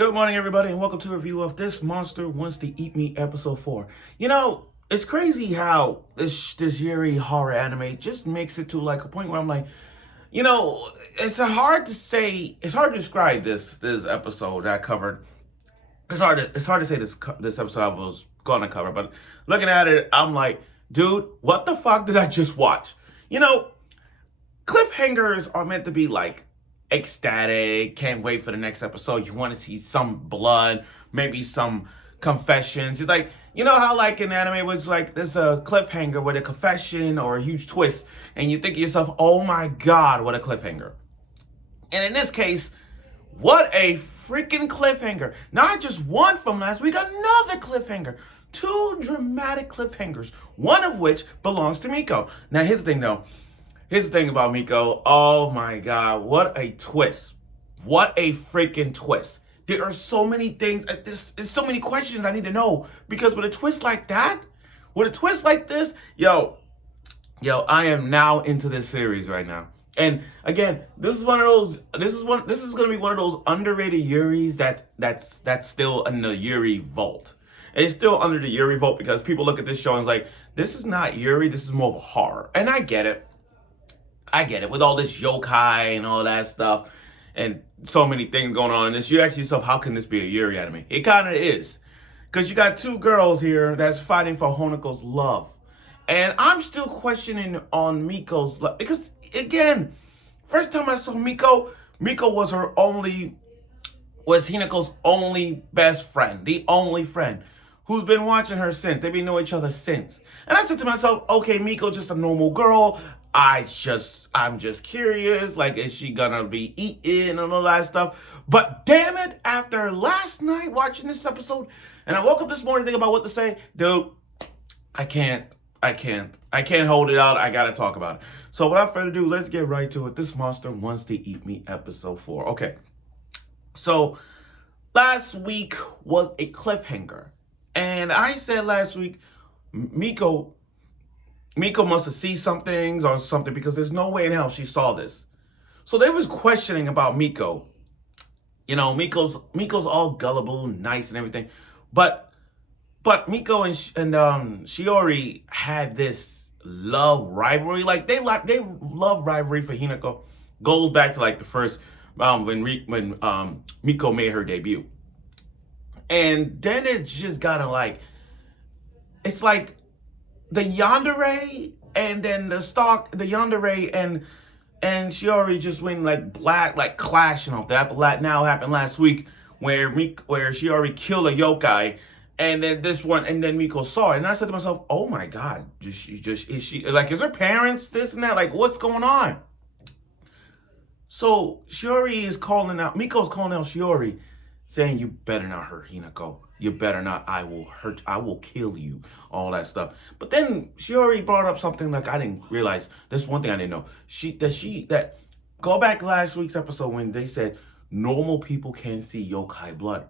Good morning, everybody, and welcome to a review of This Monster Wants to Eat Me, Episode 4. It's crazy how this Yuri horror anime just makes it to like a point where I'm like, it's hard to describe this episode that I covered. It's hard to say this episode I was gonna cover, but looking at it, I'm like, dude, what the fuck did I just watch? You know, cliffhangers are meant to be like ecstatic, can't wait for the next episode. You want to see some blood, maybe some confessions. It's like, you know how like in anime it's like there's a cliffhanger with a confession or a huge twist, and you think to yourself, oh my god, what a cliffhanger. And in this case, what a freaking cliffhanger. Not just one from last week, another cliffhanger. Two dramatic cliffhangers, one of which belongs to Miko. Now here's the thing though. Here's the thing about Miko. Oh my god, what a twist. What a freaking twist. There are so many things, there's so many questions I need to know. Because with a twist like that, with a twist like this, I am now into this series right now. And again, this is gonna be one of those underrated Yuris that's still in the Yuri vault. It's still under the Yuri vault because people look at this show and it's like, this is not Yuri, this is more of a horror. And I get it with all this yokai and all that stuff and so many things going on in this. You ask yourself, how can this be a Yuri anime? It kind of is. Because you got two girls here that's fighting for Honako's love. And I'm still questioning on Miko's love. Because, again, first time I saw Miko was Hinako's only best friend. The only friend who's been watching her since. They've been knowing each other since. And I said to myself, okay, Miko's just a normal girl. I'm just curious, like, is she gonna be eaten and all that stuff? But damn it, after last night watching this episode, and I woke up this morning thinking about what to say, dude, I can't hold it out. I gotta talk about it. So without further ado, let's get right to it. This Monster Wants to Eat Me, episode 4. Okay, so last week was a cliffhanger, and I said last week, Miko must have seen some things or something because there's no way in hell she saw this. So they was questioning about Miko. You know, Miko's all gullible, nice, and everything, but Miko and Shiori had this love rivalry. Like they love rivalry for Hinako goes back to like the first when Miko made her debut, and then it's just gotta like it's like the yandere and then the yandere and Shiori just went like black, like clashing off. That now happened last week where Shiori killed a yokai, and then Miko saw it, and I said to myself, oh my god, is she like, is her parents this and that? Like, what's going on? So Miko's calling out Shiori, saying, you better not hurt Hinako. You better not, I will kill you, all that stuff. But then Shiori brought up something like I didn't realize. This one thing I didn't know. Go back last week's episode when they said normal people can't see yokai blood.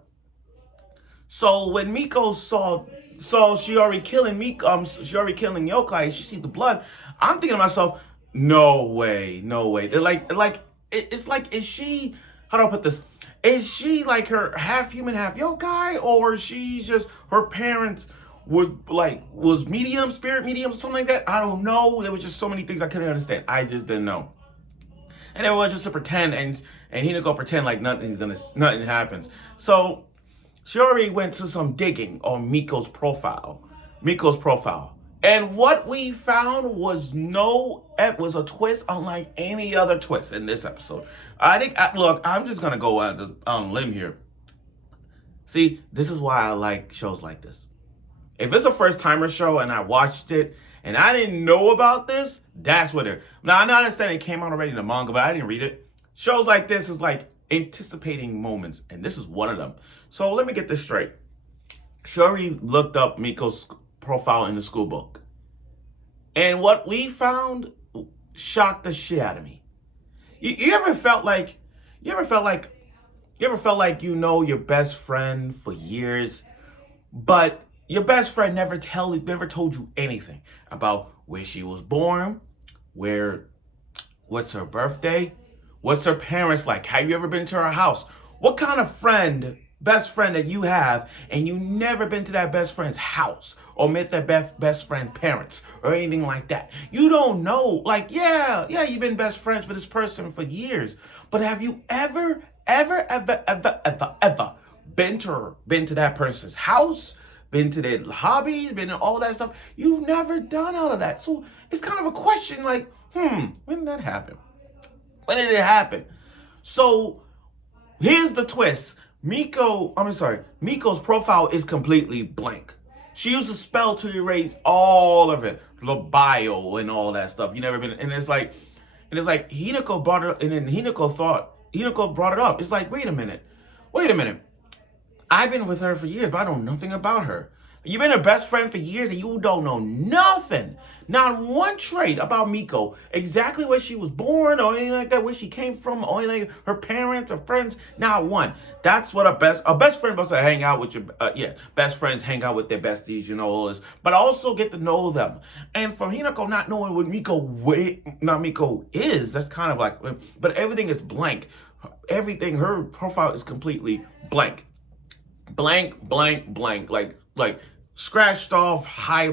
So when Miko saw Shiori killing yokai, she sees the blood. I'm thinking to myself, no way. It's like, is she, how do I put this? Is she like her half human, half yokai, or she's just her parents was medium, spirit mediums, or something like that? I don't know. There was just so many things I couldn't understand. I just didn't know. And everyone just to pretend and Hinako pretend like nothing happens. So Shiori went to some digging on Miko's profile. And what we found was a twist unlike any other twist in this episode. Look, I'm just gonna go on a limb here. See, this is why I like shows like this. If it's a first timer show and I watched it and I didn't know about this, that's what it. Now I understand it came out already in the manga, but I didn't read it. Shows like this is like anticipating moments, and this is one of them. So let me get this straight. Shiori looked up Miko's profile in the school book, and what we found shocked the shit out of me. You ever felt like you know your best friend for years, but your best friend never told you anything about where she was born, what's her birthday, what's her parents like, have you ever been to her house? What kind of friend best friend that you have, and you never been to that best friend's house or met that best friend parents or anything like that. You don't know. Like, yeah, you've been best friends with this person for years, but have you ever been to that person's house, been to their hobbies, been to all that stuff? You've never done all of that. So it's kind of a question like, when did that happen? When did it happen? So here's the twist. Miko's profile is completely blank. She used a spell to erase all of it, the bio and all that stuff. You never been, and it's like Hinako brought it, and then Hinako brought it up. It's like, wait a minute. I've been with her for years, but I know nothing about her. You've been her best friend for years and you don't know nothing. Not one trait about Miko. Exactly where she was born or anything like that, where she came from, or anything, her parents or friends. Not one. That's what a best friend must hang out with your, best friends hang out with their besties, you know, all this. But also get to know them. And for Hinako not knowing what Miko is, that's kind of like, but everything is blank. Everything, her profile is completely blank. Blank, like scratched off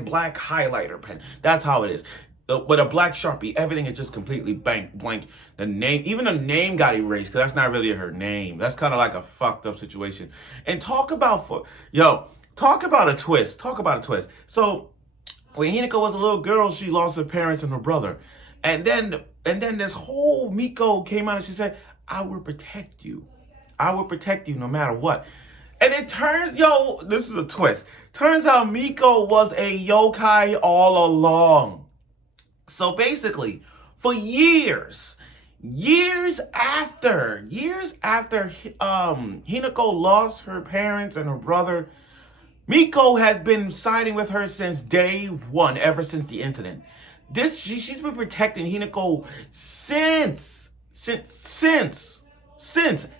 black highlighter pen. That's how it is. With a black Sharpie, everything is just completely blank. The name, even the name got erased because that's not really her name. That's kind of like a fucked up situation. And talk about a twist. So when Hinako was a little girl, she lost her parents and her brother. And then this whole Miko came out and she said, I will protect you. I will protect you no matter what. And it turns, this is a twist. Turns out Miko was a yokai all along. So basically, for years after Hinako lost her parents and her brother, Miko has been siding with her since day one, ever since the incident. She's been protecting Hinako since.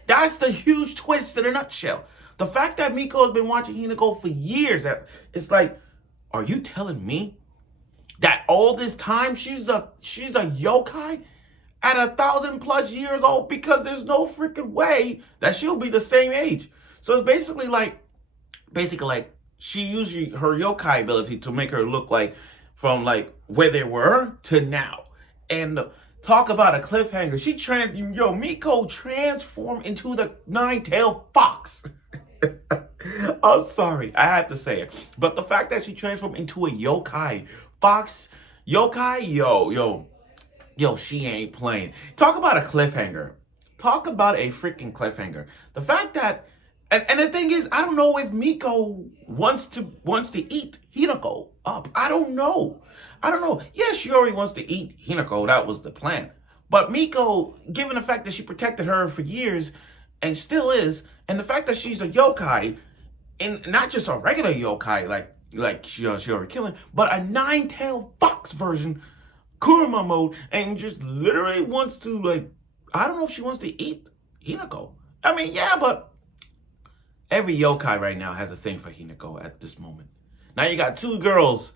That's the huge twist in a nutshell. The fact that Miko has been watching Hinako for years, it's like, are you telling me that all this time she's a yokai at 1,000+ years old? Because there's no freaking way that she'll be the same age. So it's basically like she used her yokai ability to make her look like from like where they were to now. And talk about a cliffhanger. Miko transformed into the nine-tailed fox. I'm sorry, I have to say it. But the fact that she transformed into a yokai, she ain't playing. Talk about a cliffhanger. Talk about a freaking cliffhanger. The fact that, and the thing is, I don't know if Miko wants to eat Hinako up. I don't know. Yeah, Shiori wants to eat Hinako. That was the plan. But Miko, given the fact that she protected her for years and still is, and the fact that she's a yokai, and not just a regular yokai like Shiori killing, but a nine-tailed fox version, Kurama mode, and just literally wants to, like, I don't know if she wants to eat Hinako. I mean, yeah, but every yokai right now has a thing for Hinako at this moment. Now you got two girls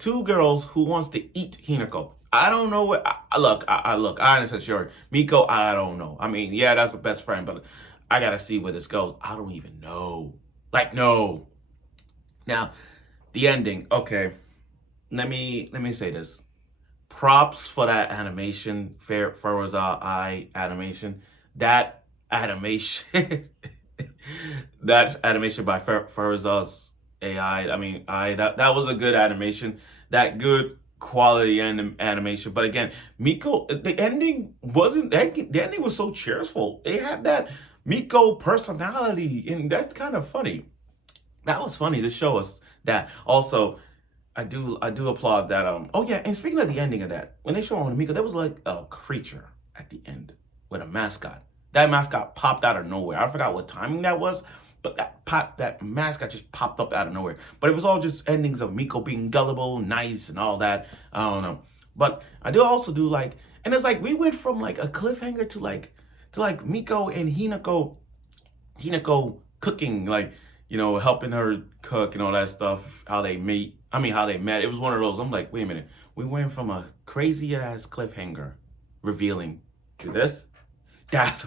who wants to eat Hinako. I don't know what. I understand Shiori. Miko, I don't know. I mean, yeah, that's the best friend, but I gotta see where this goes. I don't even know. No. Now, the ending. Okay, let me say this. Props for that animation, Pharaoh's Eye animation. That animation, that animation by Pharaoh's AI. I mean, that was a good animation. That good quality animation. But again, Miko, the ending was so cheerful. They had that Miko personality, and that's kind of funny. That was funny to show us that. Also, I do applaud that. Oh yeah, and speaking of the ending of that, when they show on Miko, there was like a creature at the end with a mascot. That mascot popped out of nowhere. I forgot what timing that was, but that mascot just popped up out of nowhere. But it was all just endings of Miko being gullible, nice, and all that. I don't know. But I also do like, and it's like we went from like a cliffhanger to like Miko and Hinako cooking, like, helping her cook and all that stuff, how they met. It was one of those. I'm like, wait a minute. We went from a crazy ass cliffhanger revealing to this. That's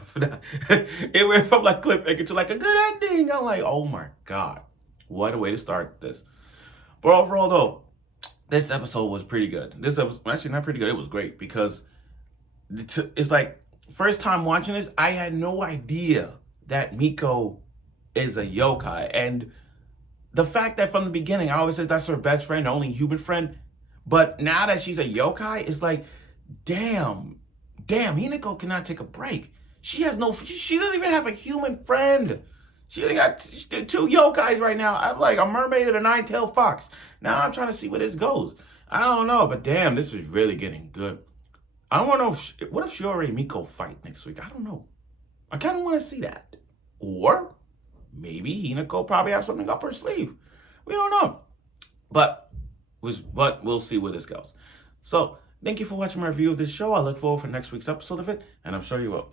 it went from like cliffhanger to like a good ending. I'm like, oh my god, what a way to start this. But overall, though, this episode was pretty good. This episode, actually not pretty good. It was great because it's like first time watching this, I had no idea that Miko is a yokai, and the fact that from the beginning, I always said that's her best friend, the only human friend. But now that she's a yokai, it's like, damn, Hinako cannot take a break. She has no, she doesn't even have a human friend. She only got two yokais right now. I'm like a mermaid and a nine-tailed fox. Now I'm trying to see where this goes. I don't know, but damn, this is really getting good. I want to know, what if Shiori and Miko fight next week? I don't know. I kind of want to see that. Or maybe Hinako probably have something up her sleeve. We don't know. But we'll see where this goes. So, thank you for watching my review of this show. I look forward for next week's episode of it, and I'm sure you will.